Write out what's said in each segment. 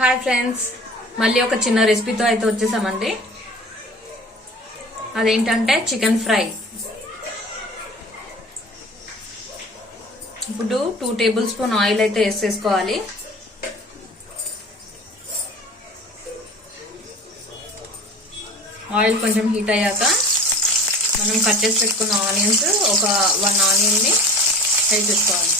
Hi friends, మళ్ళీ ఒక చిన్న రెసిపీతో అయితే వచ్చేసామండి. అదేంటంటే చికెన్ ఫ్రై. ఇప్పుడు 2 టేబుల్ స్పూన్ ఆయిల్ అయితే వేసేసుకోవాలి. ఆయిల్ కొంచెం హీట్ అయ్యాక మనం కట్ చేసి పెట్టుకున్న ఆనియన్స్, ఒక 1 ఆనియన్ ని వేసేసుకోవాలి.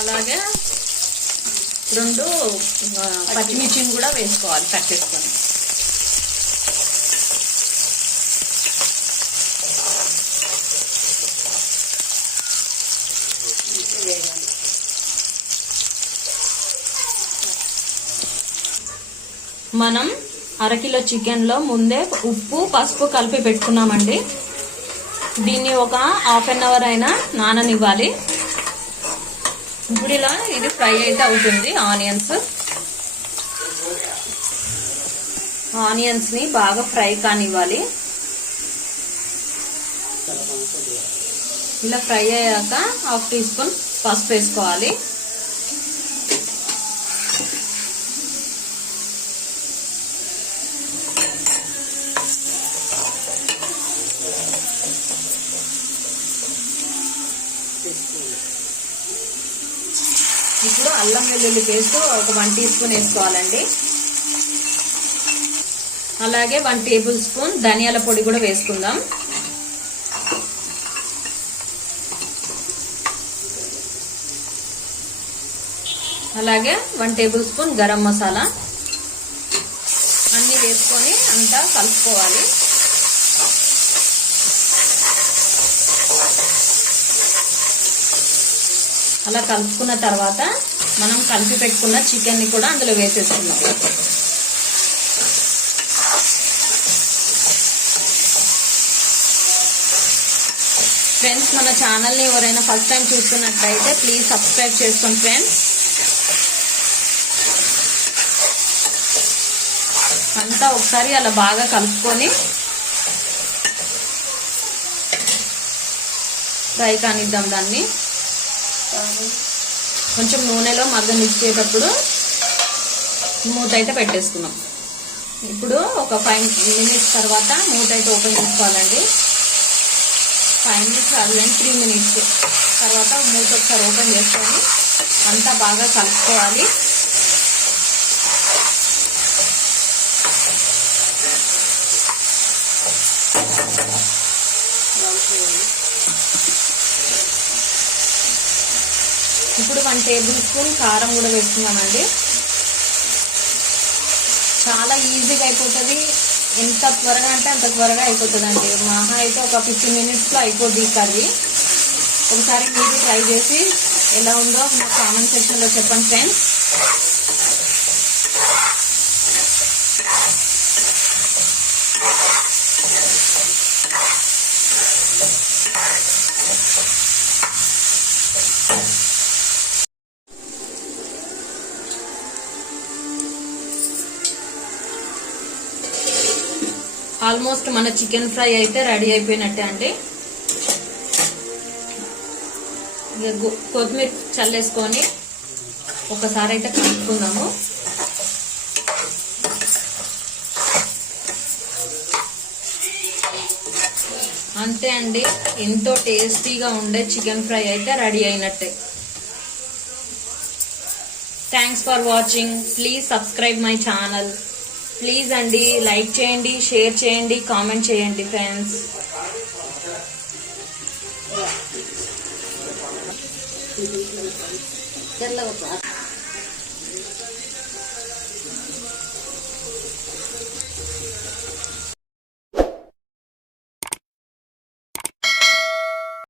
అలాగే 2 పచ్చిమిర్చిని కూడా వేసుకోవాలి కట్ చేసుకొని. మనం 1/2 కిలో చికెన్ లో ముందే ఉప్పు పసుపు కలిపి పెట్టుకున్నామండి. దీన్ని ఒక ½ అన్ అవర్ అయినా నాననివ్వాలి. ఇప్పుడు ఇలా ఇది ఫ్రై అయితే అవుతుంది. ఆనియన్స్ ని బాగా ఫ్రై కానివ్వాలి. ఇలా ఫ్రై అయ్యాక 1/2 టీ స్పూన్ పసుపు వేసుకోవాలి. ఇప్పుడు అల్లం వెల్లుల్లి పేస్ట్ ఒక 1 టీ స్పూన్ వేసుకోవాలండి. అలాగే 1 టేబుల్ స్పూన్ ధనియాల పొడి కూడా వేసుకుందాం. అలాగే 1 టేబుల్ స్పూన్ గరం మసాలా అన్ని వేసుకొని అంతా కలుపుకోవాలి. అలా కలుపుకున్న తర్వాత మనం కలిపి పెట్టుకున్న చికెన్ ని కూడా అందులో వేసేసుకున్నాం. ఫ్రెండ్స్, మన ఛానల్ ని ఎవరైనా ఫస్ట్ టైం చూస్తున్నట్లయితే ప్లీజ్ సబ్స్క్రైబ్ చేసుకోండి ఫ్రెండ్స్. అంతా ఒకసారి అలా బాగా కలుపుకొని ఫ్రై కానిద్దాం. దాన్ని కొంచెం నూనెలో మగ్గనిచ్చేటప్పుడు మూత అయితే పెట్టేసుకున్నాం. ఇప్పుడు ఒక 5 మినిట్స్ తర్వాత మూత అయితే ఓపెన్ చేసుకోవాలండి. 5 మినిట్స్ కాదులేండి, 3 మినిట్స్ తర్వాత మూత ఒకసారి ఓపెన్ చేసుకొని అంతా బాగా కలుపుకోవాలి. ఇప్పుడు 1 టేబుల్ స్పూన్ కారం కూడా వేసుకున్నామండి. చాలా ఈజీగా అయిపోతుంది. ఎంత త్వరగా అంటే అంత త్వరగా అయిపోతుందండి. మహా అయితే ఒక 15 మినిట్స్లో అయిపోద్ది కర్రీ. ఒకసారి మీరు ట్రై చేసి ఎలా ఉందో నా కామెంట్ సెక్షన్లో చెప్పండి ఫ్రెండ్స్. ఆల్మోస్ట్ మన చికెన్ ఫ్రై అయితే రెడీ అయిపోయినట్టే అండి. కొత్తిమీర చల్లేసుకొని ఒకసారి అయితే కలుపుకుందాము. అంతే అండి, ఎంతో టేస్టీగా ఉండే చికెన్ ఫ్రై అయితే రెడీ అయినట్టే. Thanks for watching. Please subscribe my channel. Please అండి, లైక్ చేయండి, షేర్ చేయండి, కామెంట్ చేయండి ఫ్రెండ్స్.